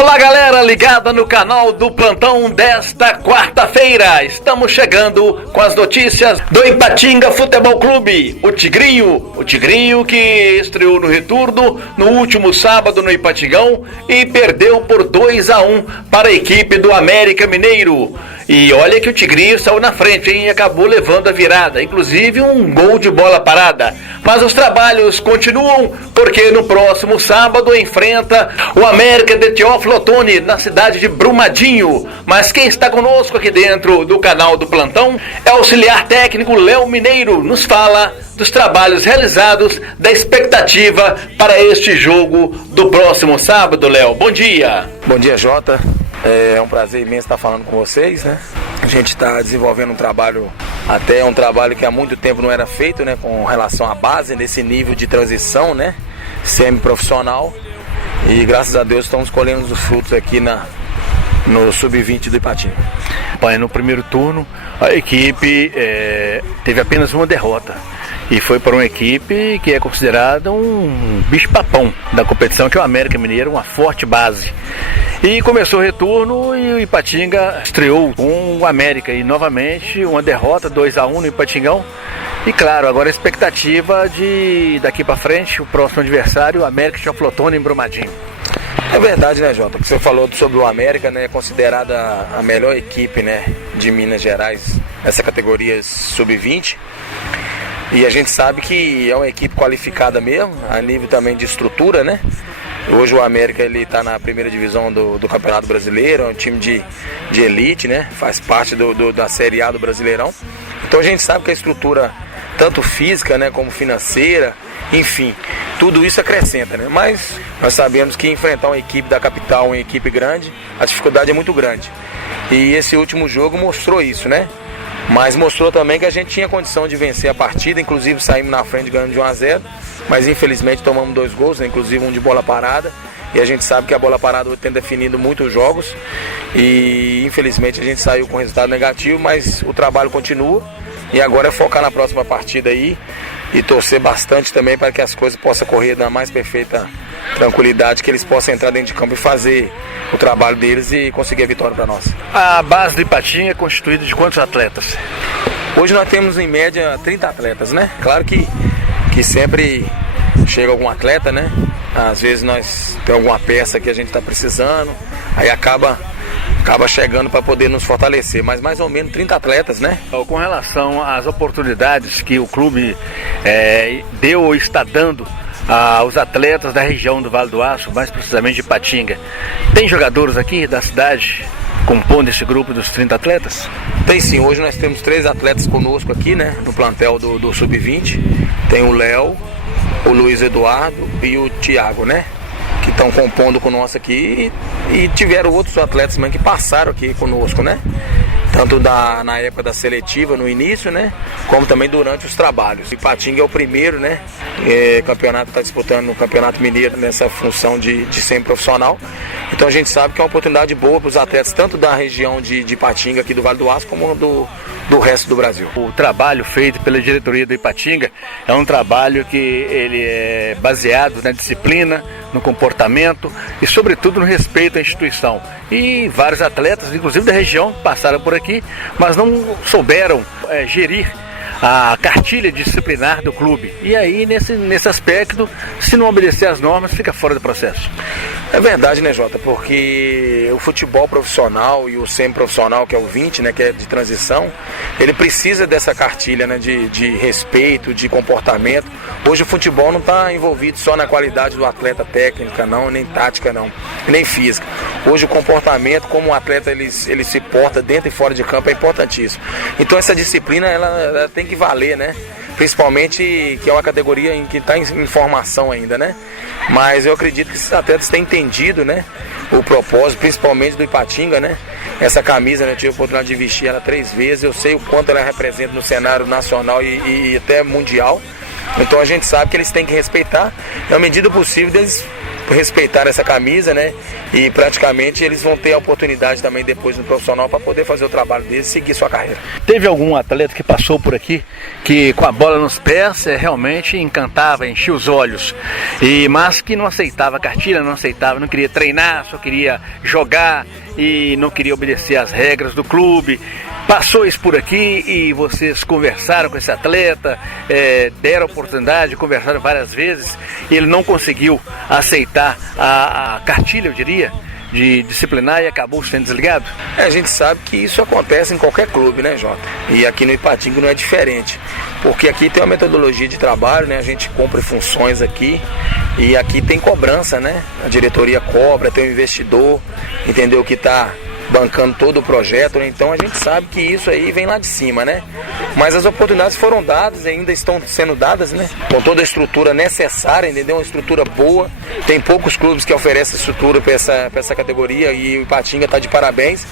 Olá galera, ligada no canal do Plantão desta quarta-feira. Estamos chegando com as notícias do Ipatinga Futebol Clube. O Tigrinho que estreou no retorno no último sábado no Ipatingão e perdeu por 2-1 para a equipe do América Mineiro. E olha que o Tigrinho saiu na frente, hein? E acabou levando a virada, inclusive um gol de bola parada. Mas os trabalhos continuam, porque no próximo sábado enfrenta o América de Teófilo Otoni, na cidade de Brumadinho. Mas quem está conosco aqui dentro do canal do Plantão é o auxiliar técnico Léo Mineiro. Nos fala dos trabalhos realizados, da expectativa para este jogo do próximo sábado. Léo, bom dia. Bom dia, Jota. É um prazer imenso estar falando com vocês, né? A gente está desenvolvendo um trabalho que há muito tempo não era feito, né? Com relação à base, nesse nível de transição, né? Semi-profissional. E graças a Deus estamos colhendo os frutos aqui no Sub-20 do Ipatinga. No primeiro turno, a equipe teve apenas uma derrota. E foi para uma equipe que é considerada um bicho-papão da competição, que é o América Mineiro, uma forte base. E começou o retorno e o Ipatinga estreou com o América. E novamente uma derrota, 2-1 no Ipatingão. E claro, agora a expectativa de daqui para frente, o próximo adversário, o América de Teófilo Otoni em Brumadinho. É verdade, né, Jota? O que você falou sobre o América, né? É considerada a melhor equipe, né, de Minas Gerais, essa categoria Sub-20. E a gente sabe que é uma equipe qualificada mesmo, a nível também de estrutura, né? Hoje o América está na primeira divisão do Campeonato Brasileiro, é um time de elite, né? Faz parte da Série A do Brasileirão. Então a gente sabe que a estrutura, tanto física, né, como financeira, enfim, tudo isso acrescenta, né? Mas nós sabemos que enfrentar uma equipe da capital, uma equipe grande, a dificuldade é muito grande. E esse último jogo mostrou isso, né? Mas mostrou também que a gente tinha condição de vencer a partida, inclusive saímos na frente ganhando de 1-0, mas infelizmente tomamos 2 gols, né? Inclusive um de bola parada, e a gente sabe que a bola parada tem definido muitos jogos, e infelizmente a gente saiu com resultado negativo, mas o trabalho continua, e agora é focar na próxima partida aí, e torcer bastante também para que as coisas possam correr da mais perfeita tranquilidade, que eles possam entrar dentro de campo e fazer o trabalho deles e conseguir a vitória para nós. A base do Ipatinga é constituída de quantos atletas? Hoje nós temos em média 30 atletas, né? Claro que sempre chega algum atleta, né? Às vezes nós temos alguma peça que a gente está precisando, aí acaba chegando para poder nos fortalecer, mas mais ou menos 30 atletas, né? Com relação às oportunidades que o clube deu ou está dando aos atletas da região do Vale do Aço, mais precisamente de Ipatinga, tem jogadores aqui da cidade compondo esse grupo dos 30 atletas? Tem sim, hoje nós temos 3 atletas conosco aqui, né, no plantel do Sub-20. Tem o Léo, o Luiz Eduardo e o Thiago, né, que estão compondo conosco aqui, e tiveram outros atletas também que passaram aqui conosco, né, tanto na época da seletiva, no início, né, como também durante os trabalhos. Ipatinga é o primeiro, né, campeonato está disputando no Campeonato Mineiro nessa função de semi-profissional. Então a gente sabe que é uma oportunidade boa para os atletas, tanto da região de Ipatinga, aqui do Vale do Aço, como do resto do Brasil. O trabalho feito pela diretoria do Ipatinga é um trabalho que ele é baseado na disciplina, no comportamento e sobretudo no respeito à instituição. E vários atletas, inclusive da região, passaram por aqui, mas não souberam gerir a cartilha disciplinar do clube. E aí, nesse aspecto, se não obedecer às normas, fica fora do processo. É verdade, né, Jota? Porque o futebol profissional e o semi-profissional, que é o 20, né, que é de transição, ele precisa dessa cartilha, né, de respeito, de comportamento. Hoje o futebol não está envolvido só na qualidade do atleta técnica, não, nem tática, não, nem física. Hoje o comportamento, como o atleta ele se porta dentro e fora de campo, é importantíssimo. Então essa disciplina ela tem que valer, né? Principalmente que é uma categoria em que está em formação ainda, né? Mas eu acredito que esses atletas têm entendido, né, o propósito, principalmente do Ipatinga, né? Essa camisa, né, eu tive a oportunidade de vestir ela 3 vezes, eu sei o quanto ela representa no cenário nacional e até mundial. Então a gente sabe que eles têm que respeitar, na medida possível deles respeitar essa camisa, né? E praticamente eles vão ter a oportunidade também depois no profissional para poder fazer o trabalho deles e seguir sua carreira. Teve algum atleta que passou por aqui que com a bola nos pés realmente encantava, enchia os olhos, mas que não aceitava a cartilha, não queria treinar, só queria jogar e não queria obedecer às regras do clube? Passou isso por aqui e vocês conversaram com esse atleta, deram oportunidade, conversaram várias vezes, e ele não conseguiu aceitar a cartilha, eu diria, de disciplinar, e acabou sendo desligado? A gente sabe que isso acontece em qualquer clube, né, Jota? E aqui no Ipatinga não é diferente, porque aqui tem uma metodologia de trabalho, né? A gente cumpre funções aqui e aqui tem cobrança, né? A diretoria cobra, tem um investidor, entendeu, que está bancando todo o projeto, né? Então a gente sabe que isso aí vem lá de cima, né? Mas as oportunidades foram dadas e ainda estão sendo dadas, né? Com toda a estrutura necessária, entendeu? Uma estrutura boa. Tem poucos clubes que oferecem estrutura para essa categoria e o Ipatinga está de parabéns.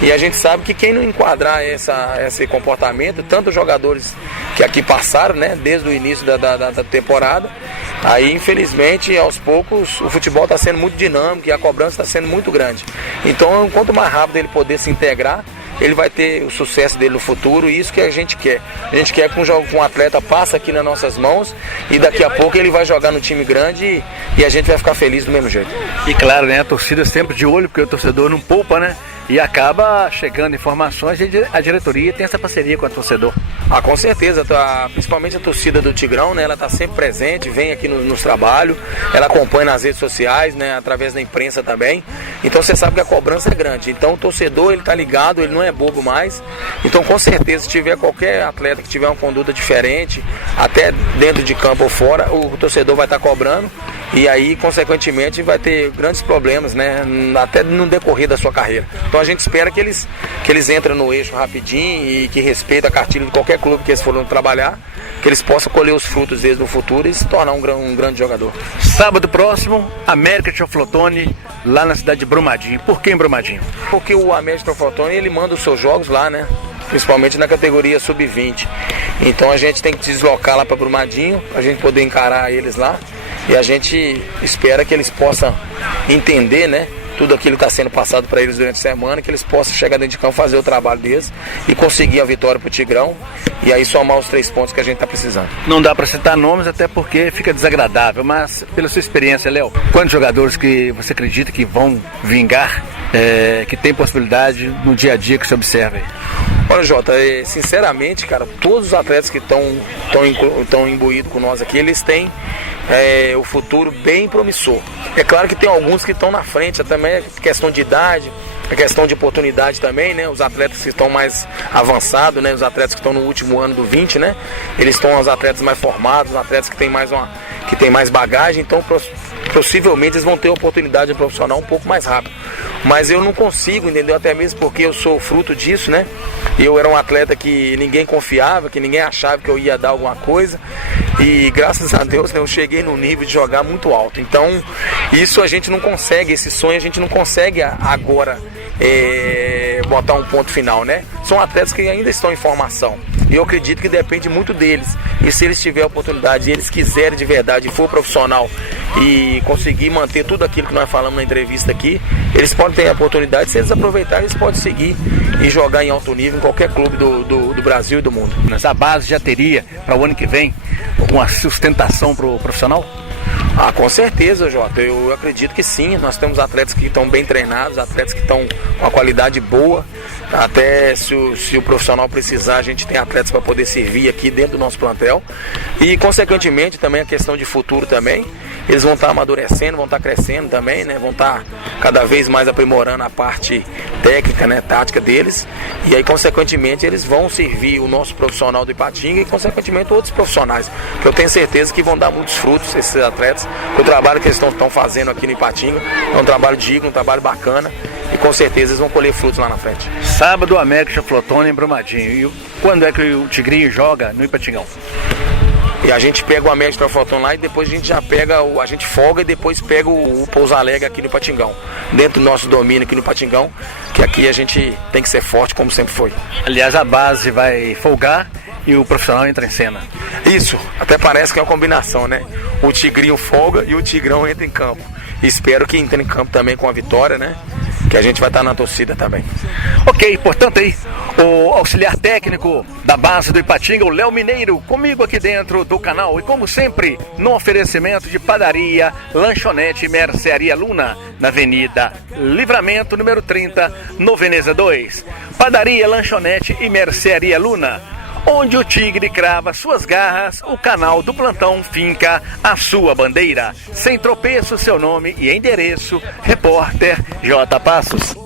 E a gente sabe que quem não enquadrar esse comportamento, tanto os jogadores que aqui passaram, né? Desde o início da temporada, aí infelizmente aos poucos o futebol está sendo muito dinâmico e a cobrança está sendo muito grande. Então quanto mais rápido ele poder se integrar, ele vai ter o sucesso dele no futuro, e isso que a gente quer. A gente quer que um atleta passe aqui nas nossas mãos e daqui a pouco ele vai jogar no time grande e a gente vai ficar feliz do mesmo jeito. E claro, né, a torcida sempre de olho, porque o torcedor não poupa, né? E acaba chegando informações e a diretoria tem essa parceria com o torcedor. Com certeza, principalmente a torcida do Tigrão, né, ela está sempre presente, vem aqui nos trabalhos, ela acompanha nas redes sociais, né, através da imprensa também. Então você sabe que a cobrança é grande. Então o torcedor, ele está ligado, ele não é bobo mais. Então com certeza, se tiver qualquer atleta que tiver uma conduta diferente, até dentro de campo ou fora, o torcedor vai estar cobrando. E aí, consequentemente, vai ter grandes problemas, né? Até no decorrer da sua carreira. Então a gente espera que eles entrem no eixo rapidinho e que respeitem a cartilha de qualquer clube que eles foram trabalhar, que eles possam colher os frutos deles no futuro e se tornar um grande jogador. Sábado próximo, América Teoflotone, lá na cidade de Brumadinho. Por que em Brumadinho? Porque o América Teoflotone, ele manda os seus jogos lá, né? Principalmente na categoria sub-20. Então a gente tem que deslocar lá para Brumadinho, para a gente poder encarar eles lá. E a gente espera que eles possam entender, né, tudo aquilo que está sendo passado para eles durante a semana, que eles possam chegar dentro de campo, fazer o trabalho deles e conseguir a vitória para o Tigrão e aí somar os 3 pontos que a gente está precisando. Não dá para citar nomes até porque fica desagradável, mas pela sua experiência, Léo, quantos jogadores que você acredita que vão vingar, que tem possibilidade no dia a dia que você observa aí? Olha, Jota, sinceramente, cara, todos os atletas que estão imbuídos com nós aqui, eles têm o futuro bem promissor. É claro que tem alguns que estão na frente, também é questão de idade, é questão de oportunidade também, né? Os atletas que estão mais avançados, né? Os atletas que estão no último ano do 20, né? Eles estão os atletas mais formados, os atletas que têm mais bagagem, então possivelmente eles vão ter oportunidade de profissional um pouco mais rápido. Mas eu não consigo, entendeu? Até mesmo porque eu sou fruto disso, né? Eu era um atleta que ninguém confiava, que ninguém achava que eu ia dar alguma coisa. E graças a Deus, né, eu cheguei num nível de jogar muito alto. Então, isso a gente não consegue, esse sonho a gente não consegue agora botar um ponto final, né? São atletas que ainda estão em formação. E eu acredito que depende muito deles. E se eles tiverem a oportunidade e eles quiserem de verdade, for profissional e conseguir manter tudo aquilo que nós falamos na entrevista aqui, eles podem ter a oportunidade. Se eles aproveitarem, eles podem seguir e jogar em alto nível em qualquer clube do Brasil e do mundo. Essa base já teria para o ano que vem uma sustentação para o profissional? Com certeza, Jota. Eu acredito que sim. Nós temos atletas que estão bem treinados, atletas que estão com uma qualidade boa. Até se o profissional precisar, a gente tem atletas para poder servir aqui dentro do nosso plantel. E, consequentemente, também a questão de futuro também. Eles vão estar amadurecendo, vão estar crescendo também, né? Vão estar cada vez mais aprimorando a parte técnica, né? Tática deles. E aí, consequentemente, eles vão servir o nosso profissional do Ipatinga e, consequentemente, outros profissionais. Que eu tenho certeza que vão dar muitos frutos, esses atletas. O trabalho que eles estão fazendo aqui no Ipatinga é um trabalho digno, um trabalho bacana. E com certeza eles vão colher frutos lá na frente. Sábado, América Teoflotone em Brumadinho. E quando é que o Tigrinho joga no Ipatingão? E a gente pega o América Teoflotone lá e depois a gente já pega, a gente folga e depois pega o Pouso Alegre aqui no Ipatingão. Dentro do nosso domínio aqui no Ipatingão, que aqui a gente tem que ser forte como sempre foi. Aliás, a base vai folgar e o profissional entra em cena. Isso, até parece que é uma combinação, né? O Tigrinho folga e o Tigrão entra em campo. Espero que entre em campo também com a vitória, né? Que a gente vai estar na torcida também. Ok, portanto aí, o auxiliar técnico da base do Ipatinga, o Léo Mineiro, comigo aqui dentro do canal. E como sempre, no oferecimento de padaria, lanchonete e mercearia Luna, na Avenida Livramento, número 30, no Veneza 2. Padaria, lanchonete e mercearia Luna, onde o tigre crava suas garras, o canal do plantão finca a sua bandeira. Sem tropeço, seu nome e endereço, repórter J. Passos.